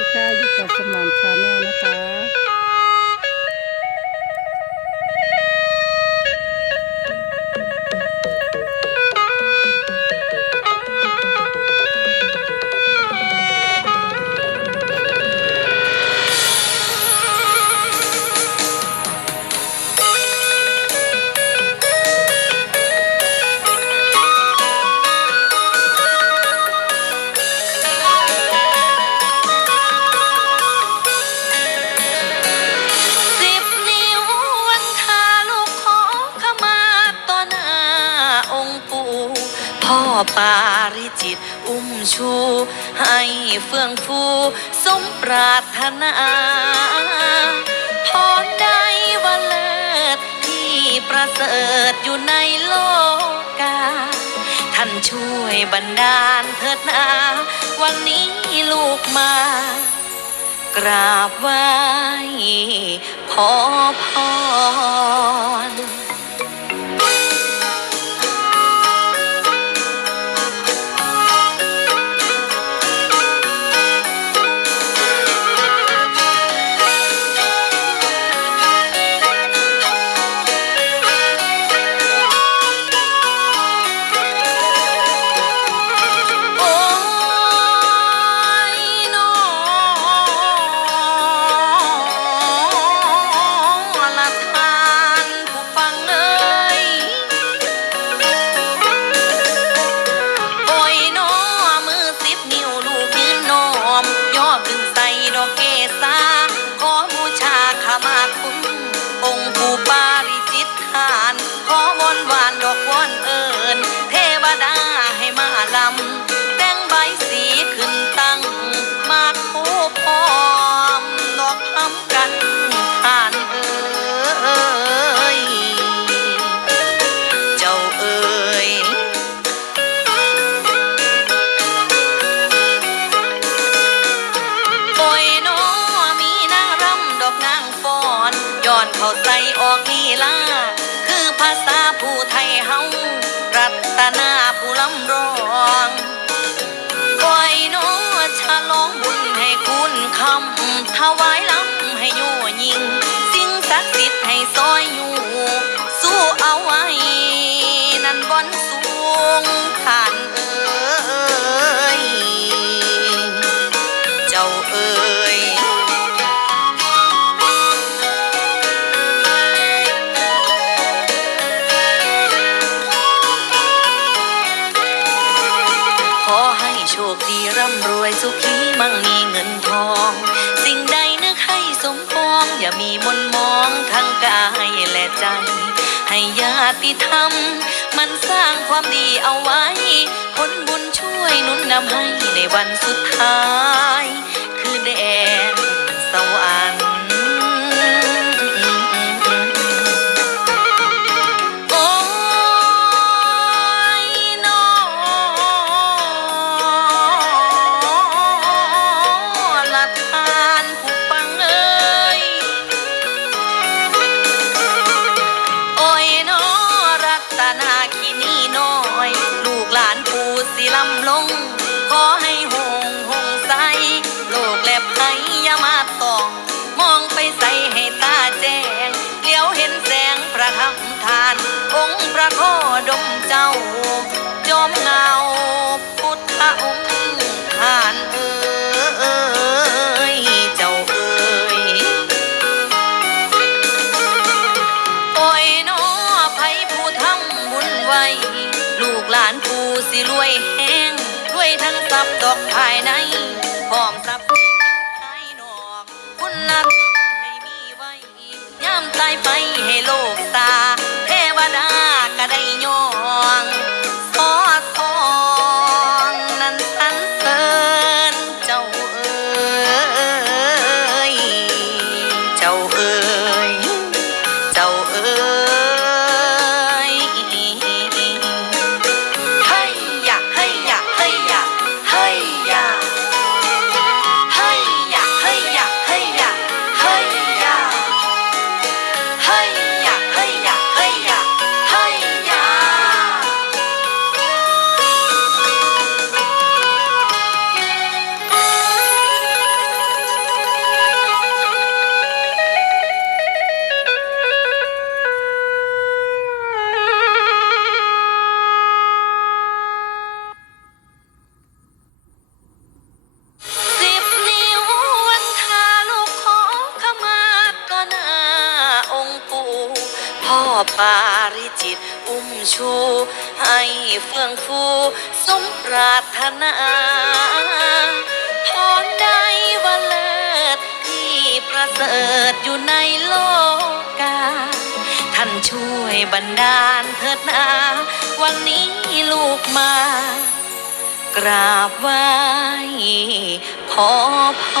ดีค่ะอยู่กับสมอนชาแนลนะคะ ปาริจิต อุ้มชู ให้เฟื่องฟูสมปรารถนาพรใดวันเลิศที่ประเสริฐอยู่ในโลกา ท่านช่วยบันดาลเถิดนา วันนี้ลูกมากราบไหว้ขอพร งท่านเอ้ยเจ้าเอ๋ยขอให้โชคดีร่ำรวยสุขีมั่งมีเงินทอง สิ่งใดนึกให้สมปอง อย่ามีมนมองทั้งกายและใจ ญาติธรรม มันสร้างความดีเอาไว้ ผลบุญช่วยนุนนำให้ในวันสุดท้าย ระโคดมเจ้า จอมเงาพุทธองค์ผ่านเอ้ยเจ้าเอ้ยโอยน้อไผผู้ทำบุญไว้ ลูกหลานผู้สิรวยแห้งรวยทั้งทรัพย์ดกภายในพร้อมทรัพย์สิายนอกคุณนักให้มีไว้ย่าตายไปให้โลกตา ปาริจิต อุ้มชู ให้เฟื่องฟู สมปรารถนาพรใดวันเลิศที่ประเสริฐอยู่ในโลกา ท่านช่วยบันดาลเถิดนา วันนี้ลูกมากราบไหว้ขอพร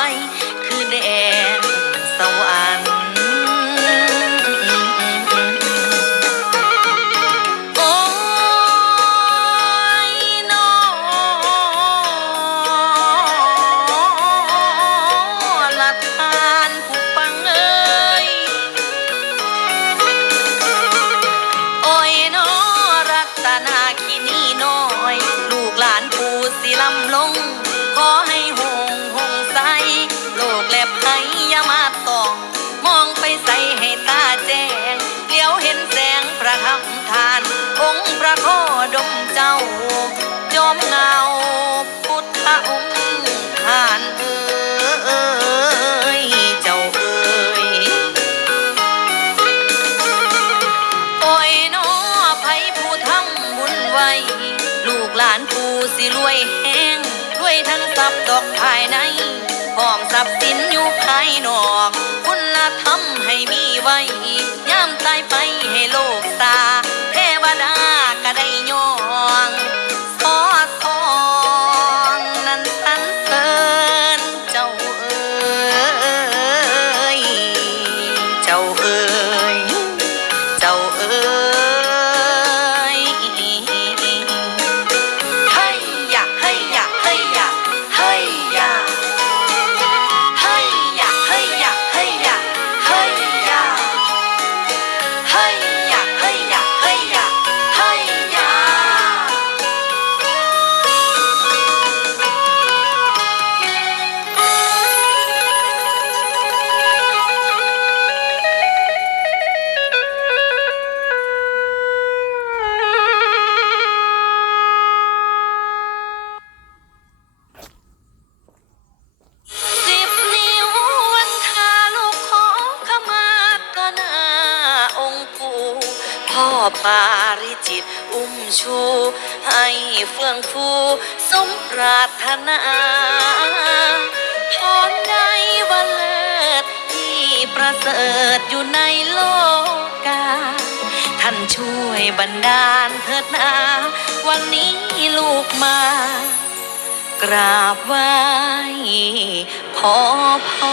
ย รวยแห้ ปาริจิต อุ้มชู ให้เฟื่องฟูสมปรารถนาพรใดวันเลิศที่ประเสริฐอยู่ในโลกา ท่านช่วยบันดาลเถิดนา วันนี้ลูกมากราบไหว้ขอพร